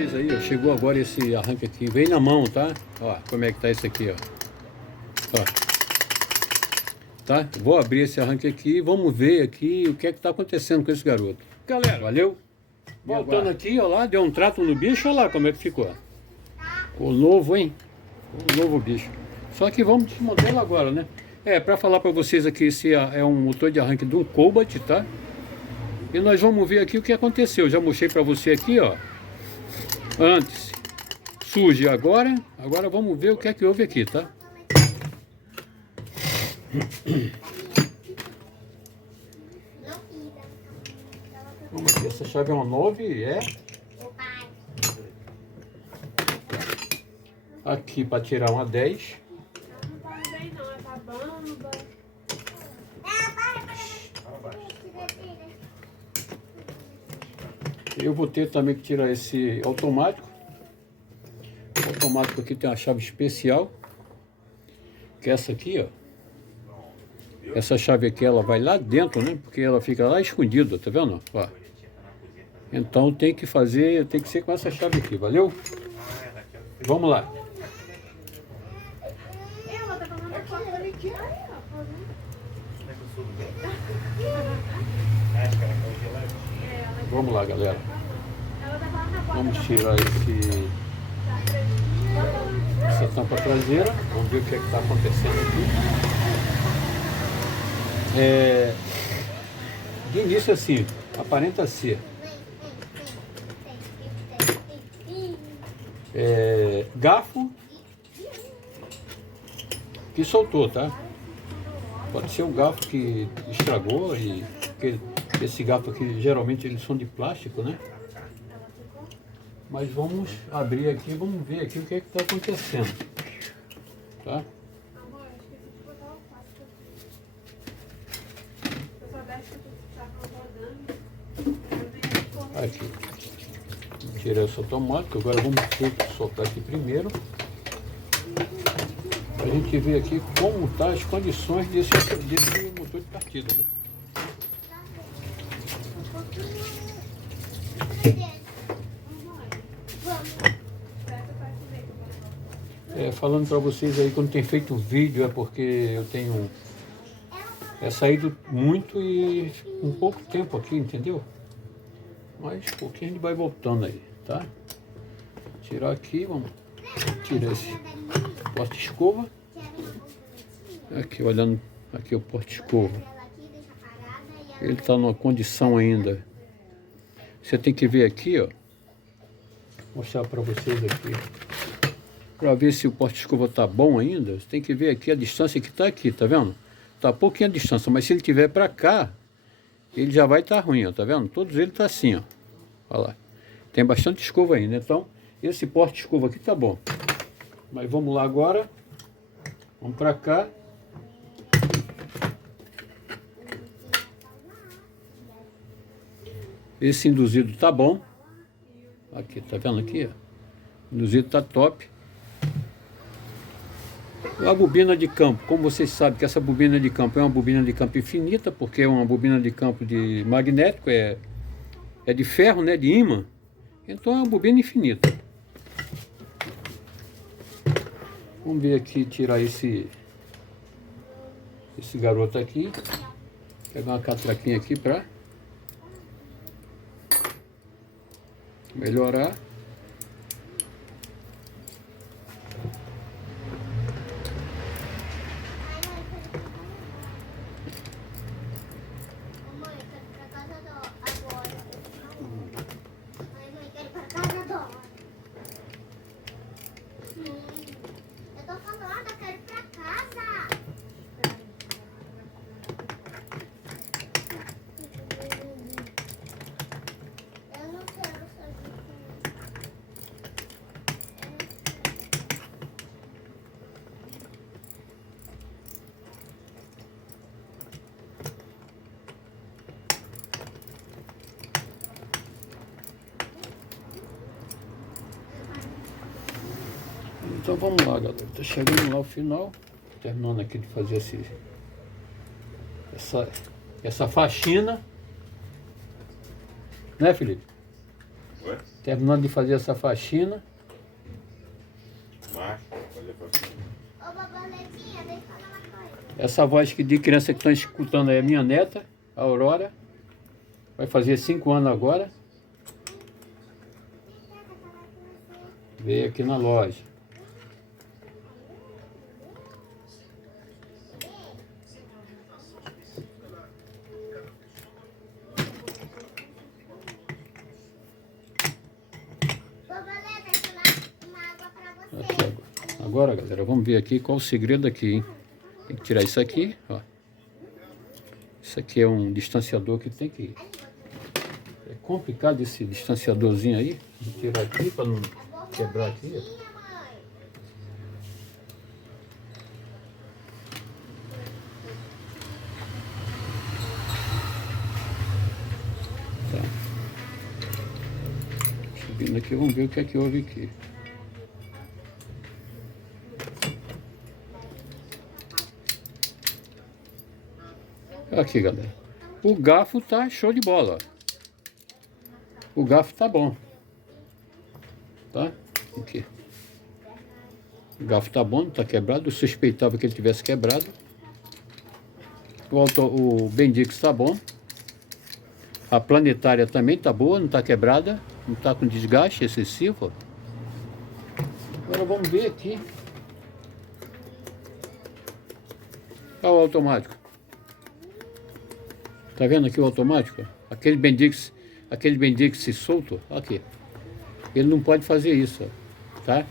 vocês aí, ó, chegou agora esse arranque aqui, vem na mão, tá? Ó, como é que tá isso aqui, ó. Ó. Tá? Vou abrir esse arranque aqui e vamos ver aqui o que é que tá acontecendo com esse garoto. Galera, valeu? Voltando aqui, ó lá, deu um trato no bicho, olha lá como é que ficou. Ficou novo, hein? Um novo bicho. Só que vamos desmontá-lo agora, né? Para falar para vocês aqui, esse é um motor de arranque de um Cobalt, tá? E nós vamos ver aqui o que aconteceu. Já mostrei para você aqui, ó. Antes, sujo agora. Agora vamos ver o que é que houve aqui, tá? Vamos aqui, essa chave é uma 9, Aqui para tirar uma 10. Eu vou ter também que tirar esse automático. O automático aqui tem uma chave especial, que é essa aqui, ó. Essa chave aqui, ela vai lá dentro, né? Porque ela fica lá escondida, tá vendo? Ó. Então tem que ser com essa chave aqui, valeu? Vamos lá. Vamos lá, galera. Vamos tirar essa tampa traseira. Vamos ver o que é que está acontecendo aqui. De início assim, aparenta ser garfo que soltou, tá? Pode ser o garfo que estragou, e esse garfo aqui geralmente eles são de plástico, né? Mas vamos abrir aqui, vamos ver aqui o que é que está acontecendo, tá? Aqui, tirar esse automático. Agora vamos ter que soltar aqui primeiro, para a gente ver aqui como tá as condições desse motor de partida, né? Falando para vocês aí, quando tem feito vídeo, é porque eu tenho saído muito e um pouco tempo aqui, entendeu? Mas um pouquinho a gente vai voltando aí, tá? Tirar aqui, vamos tirar esse porta-escova. Aqui, olhando aqui o porta-escova. Ele está numa condição ainda. Você tem que ver aqui, ó. Vou mostrar para vocês aqui. Para ver se o porta-escova tá bom ainda, você tem que ver aqui a distância que está aqui, tá vendo? Tá pouquinho a distância, mas se ele tiver para cá, ele já vai estar ruim, ó, tá vendo? Todos eles tá assim, ó. Olha lá. Tem bastante escova ainda, então esse porta-escova aqui tá bom. Mas vamos lá agora. Vamos para cá. Esse induzido tá bom. Aqui, tá vendo aqui, ó? O induzido tá top. A bobina de campo, como vocês sabem que essa bobina de campo é uma bobina de campo infinita, porque é uma bobina de campo de magnético, é de ferro, né, de ímã. Então é uma bobina infinita. Vamos ver aqui, tirar esse garoto aqui. Pegar uma catraquinha aqui para melhorar. Então vamos lá, galera. Tá chegando lá ao final. Terminando aqui de fazer essa faxina. Né, Felipe? Oi? Terminando de fazer essa faxina. Macho, fazer faxina. Ô, borboletinha, deixa eu falar uma coisa. Essa voz que de criança que estão escutando aí é minha neta, a Aurora. Vai fazer 5 anos agora. Veio aqui na loja. Borboleta, deixa eu dar uma água pra você. Aqui agora, galera, vamos ver aqui qual o segredo aqui, hein? Tem que tirar isso aqui, ó. Isso aqui é um distanciador que tem que... É complicado esse distanciadorzinho aí. Vou tirar aqui para não quebrar aqui. Minha mãe. Tá. Subindo aqui, vamos ver o que é que houve aqui. Aqui, galera. O garfo tá show de bola, ó. O garfo tá bom. Tá? Aqui. O garfo tá bom, não tá quebrado. Eu suspeitava que ele tivesse quebrado. O Bendix tá bom. A planetária também tá boa, não tá quebrada. Não tá com desgaste excessivo. Agora vamos ver aqui. Olha o automático. Tá vendo aqui o automático? Aquele Bendix solto, aqui. Ele não pode fazer isso, tá?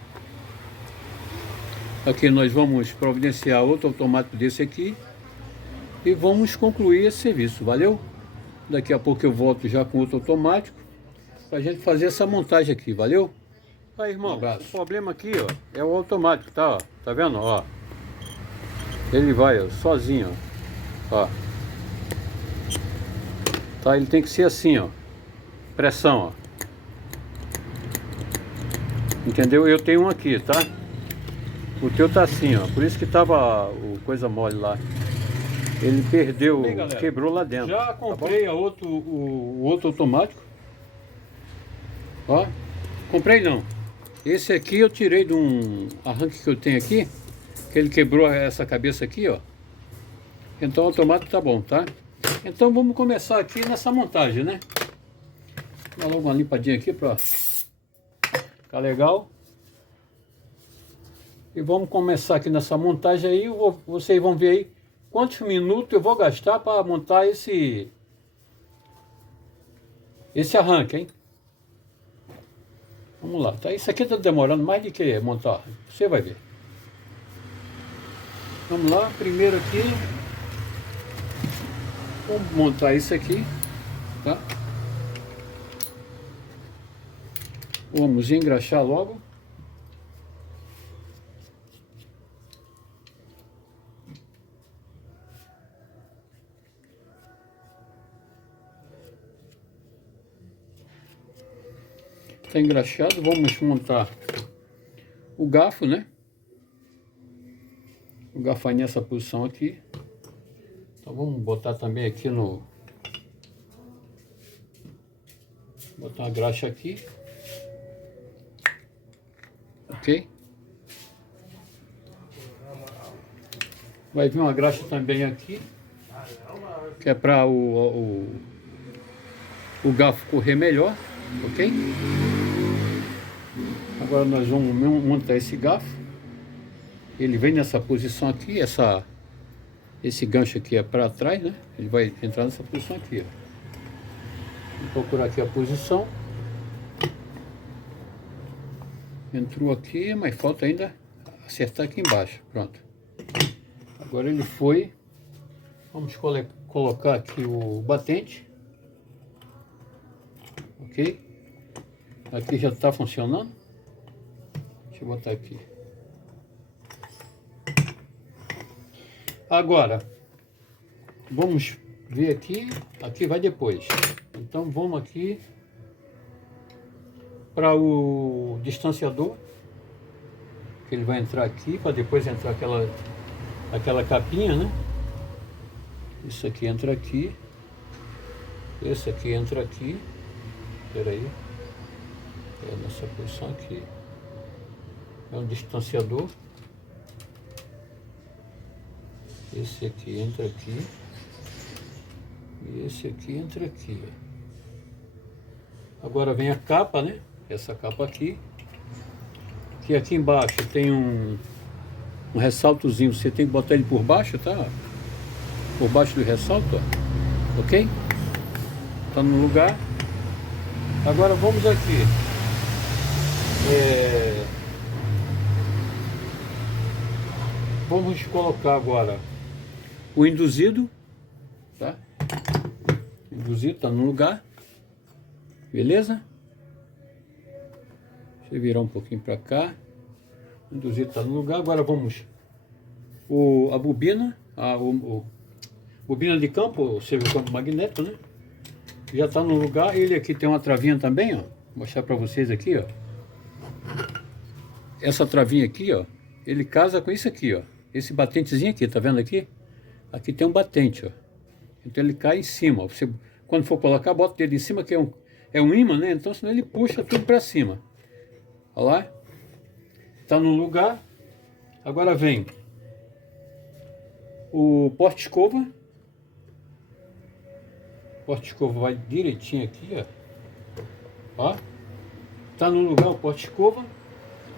Aqui nós vamos providenciar outro automático desse aqui e vamos concluir esse serviço, valeu? Daqui a pouco eu volto já com outro automático pra gente fazer essa montagem aqui, valeu? Aí, irmão, o problema aqui, ó, é o automático, tá? Ó, tá vendo? Ó, ele vai, ó, sozinho, ó. Tá, ele tem que ser assim, ó. Pressão, ó. Entendeu? Eu tenho um aqui, tá? O teu tá assim, ó. Por isso que tava o coisa mole lá. Ele perdeu, bem, galera, quebrou lá dentro. Já comprei tá, o outro automático. Ó. Comprei não. Esse aqui eu tirei de um arranque que eu tenho aqui. Que ele quebrou essa cabeça aqui, ó. Então o automático tá bom, tá? Então vamos começar aqui nessa montagem, né? Vou dar logo uma limpadinha aqui para ficar legal. E vamos começar aqui nessa montagem aí. Vocês vão ver aí quantos minutos eu vou gastar para montar esse arranque, hein? Vamos lá, tá? Isso aqui tá demorando mais do que montar. Você vai ver. Vamos lá, primeiro aqui. Vamos montar isso aqui, tá? Vamos engraxar logo. Está engraxado, vamos montar o garfo, né? O garfo aí nessa posição aqui. Então vamos botar também aqui no... Botar uma graxa aqui. Ok? Vai vir uma graxa também aqui. Que é para o garfo correr melhor. Ok? Agora nós vamos montar esse garfo. Ele vem nessa posição aqui, esse gancho aqui é para trás, né? Ele vai entrar nessa posição aqui, ó. Vou procurar aqui a posição. Entrou aqui, mas falta ainda acertar aqui embaixo. Pronto. Agora ele foi. Vamos colocar aqui o batente. Ok? Aqui já está funcionando. Deixa eu botar aqui. Agora, vamos ver aqui. Aqui vai depois. Então vamos aqui para o distanciador. Que ele vai entrar aqui, para depois entrar aquela capinha, né? Isso aqui entra aqui. Esse aqui entra aqui. Espera aí. É nessa posição aqui. É um distanciador. Esse aqui entra aqui. E esse aqui entra aqui. Agora vem a capa, né? Essa capa aqui. Que aqui embaixo tem um ressaltozinho. Você tem que botar ele por baixo, tá? Por baixo do ressalto, ó. Ok? Tá no lugar. Agora vamos aqui. Vamos colocar agora o induzido, tá? O induzido tá no lugar. Beleza? Deixa eu virar um pouquinho para cá. O induzido tá no lugar. Agora vamos a bobina, bobina de campo, ou seja, o campo magnético, né? Já tá no lugar. Ele aqui tem uma travinha também, ó. Vou mostrar para vocês aqui, ó. Essa travinha aqui, ó, ele casa com isso aqui, ó. Esse batentezinho aqui, tá vendo aqui? Aqui tem um batente, ó. Então ele cai em cima. Você, quando for colocar, bota o dedo em cima, que é um ímã, né? Então senão ele puxa tudo para cima. Olha lá. Tá no lugar. Agora vem o porta-escova. O porta-escova vai direitinho aqui, ó. Ó. Tá no lugar o porta-escova.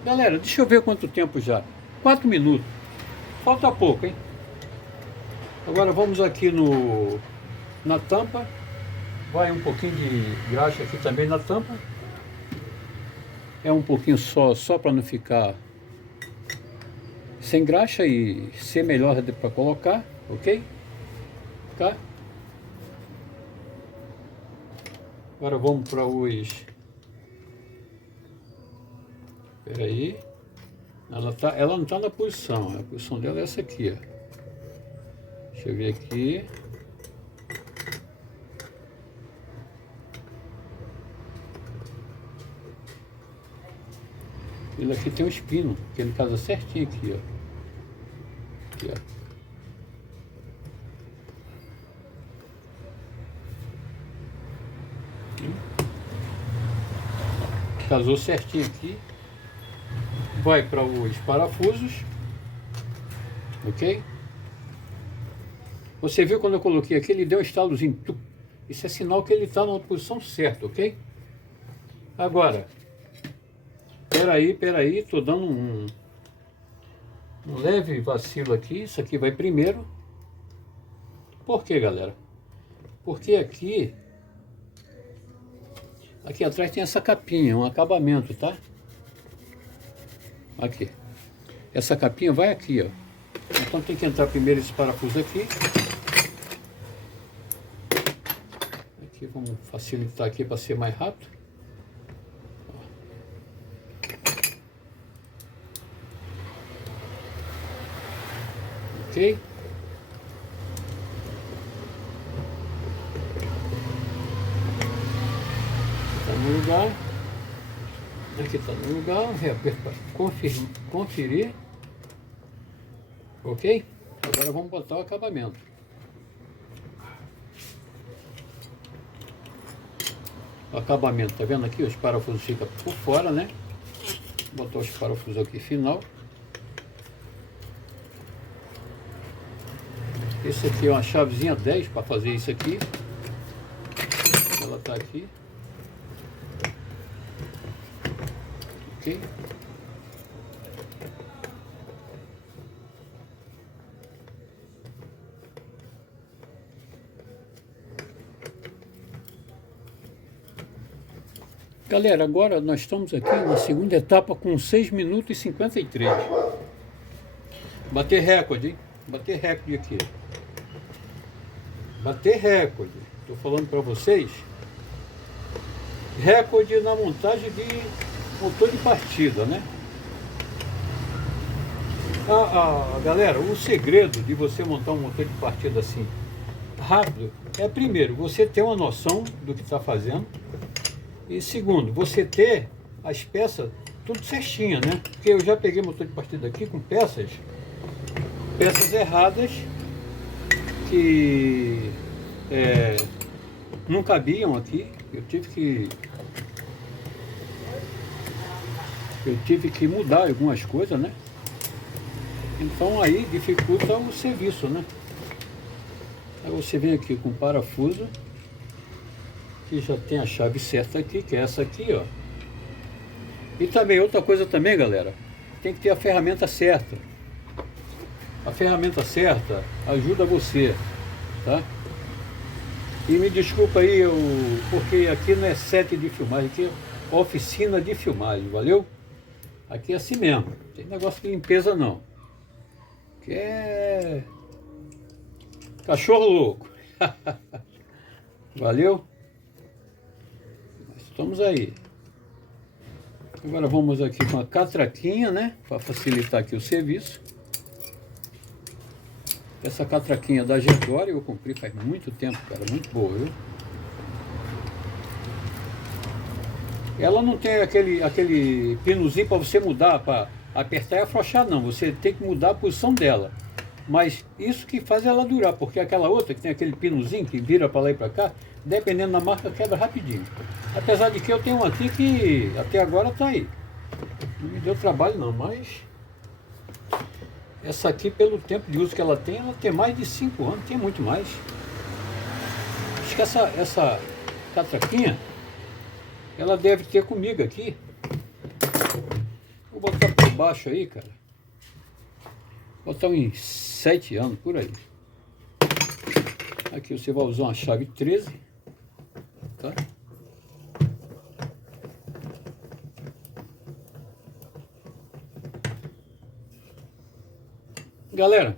Galera, deixa eu ver quanto tempo já. 4 minutos. Falta pouco, hein? Agora vamos aqui na tampa. Vai um pouquinho de graxa aqui também na tampa. É um pouquinho só para não ficar sem graxa e ser melhor para colocar, ok? Tá? Agora vamos para os... Espera aí. Ela não está na posição. A posição dela é essa aqui, ó. Deixa eu ver aqui. Ele aqui tem um espino, que ele casa certinho aqui, ó. Aqui, ó. Casou certinho aqui. Vai para os parafusos. Ok? Você viu quando eu coloquei aqui, ele deu um estalozinho. Isso é sinal que ele está na posição certa, ok? Agora, peraí, estou dando um leve vacilo aqui. Isso aqui vai primeiro. Por quê, galera? Porque aqui atrás tem essa capinha, um acabamento, tá? Aqui. Essa capinha vai aqui, ó. Então tem que entrar primeiro esse parafuso aqui. Aqui vamos facilitar aqui para ser mais rápido. Ok? Está no lugar. Aqui está no lugar. Reaperto para conferir. Ok? Agora vamos botar o acabamento. O acabamento, tá vendo aqui? Os parafusos ficam por fora, né? Vou botar os parafusos aqui final. Esse aqui é uma chavezinha 10 para fazer isso aqui. Ela tá aqui. Ok? Galera, agora nós estamos aqui na segunda etapa com 6 minutos e 53. Bater recorde, hein? Bater recorde aqui. Bater recorde. Estou falando para vocês. Recorde na montagem de motor de partida, né? Galera, o segredo de você montar um motor de partida assim rápido é, primeiro, você ter uma noção do que está fazendo. E segundo, você ter as peças tudo certinha, né? Porque eu já peguei motor de partida aqui com peças erradas que não cabiam aqui. Eu tive que eu tive que mudar algumas coisas, né? Então aí dificulta o serviço, né? Aí você vem aqui com o parafuso, que já tem a chave certa aqui, que é essa aqui, ó. E também, outra coisa também, galera, tem que ter a ferramenta certa. A ferramenta certa ajuda você, tá? E me desculpa aí, porque aqui não é set de filmagem, aqui é oficina de filmagem, valeu? Aqui é assim mesmo, não tem negócio de limpeza não. Que é cachorro louco. Valeu? Estamos aí. Agora vamos aqui com a catraquinha, né? Para facilitar aqui o serviço. Essa catraquinha da Getória eu comprei faz muito tempo, cara. Muito boa, viu? Ela não tem aquele pinozinho para você mudar, para apertar e afrouxar, não. Você tem que mudar a posição dela. Mas isso que faz ela durar, porque aquela outra que tem aquele pinozinho que vira para lá e para cá, dependendo da marca, quebra rapidinho. Apesar de que eu tenho um aqui que até agora está aí. Não me deu trabalho não, mas essa aqui, pelo tempo de uso que ela tem mais de 5 anos, tem muito mais. Acho que essa catraquinha, ela deve ter comigo aqui. Vou botar por baixo aí, cara. Vou botar uns 7 anos, por aí. Aqui você vai usar uma chave 13, tá? Galera,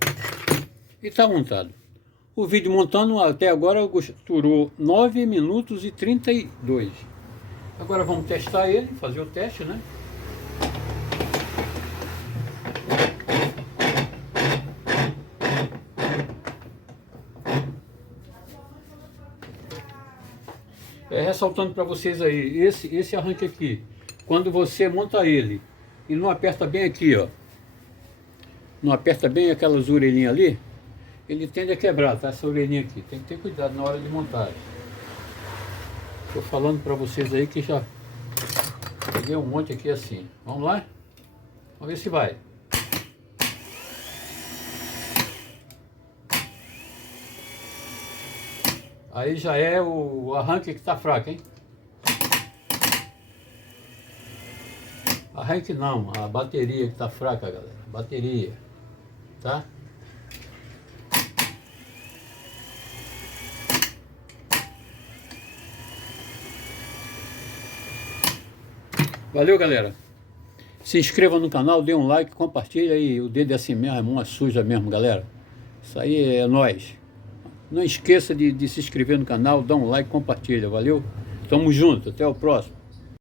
e tá montado. O vídeo montando até agora durou 9 minutos e 32. Agora vamos testar ele, fazer o teste, né? Ressaltando para vocês aí, esse arranque aqui, quando você monta ele e não aperta bem aqui, ó, não aperta bem aquelas orelhinhas ali, ele tende a quebrar, tá? Essa orelhinha aqui, tem que ter cuidado na hora de montagem. Tô falando para vocês aí que já peguei um monte aqui assim. Vamos lá? Vamos ver se vai. Aí já é o arranque que tá fraco, hein? Arranque não, a bateria que tá fraca, galera. Bateria, tá? Valeu, galera. Se inscreva no canal, dê um like, compartilha aí. O dedo é assim mesmo, é mão suja mesmo, galera. Isso aí é nóis. Não esqueça de se inscrever no canal, dá um like, compartilha, valeu? Tamo junto, até o próximo.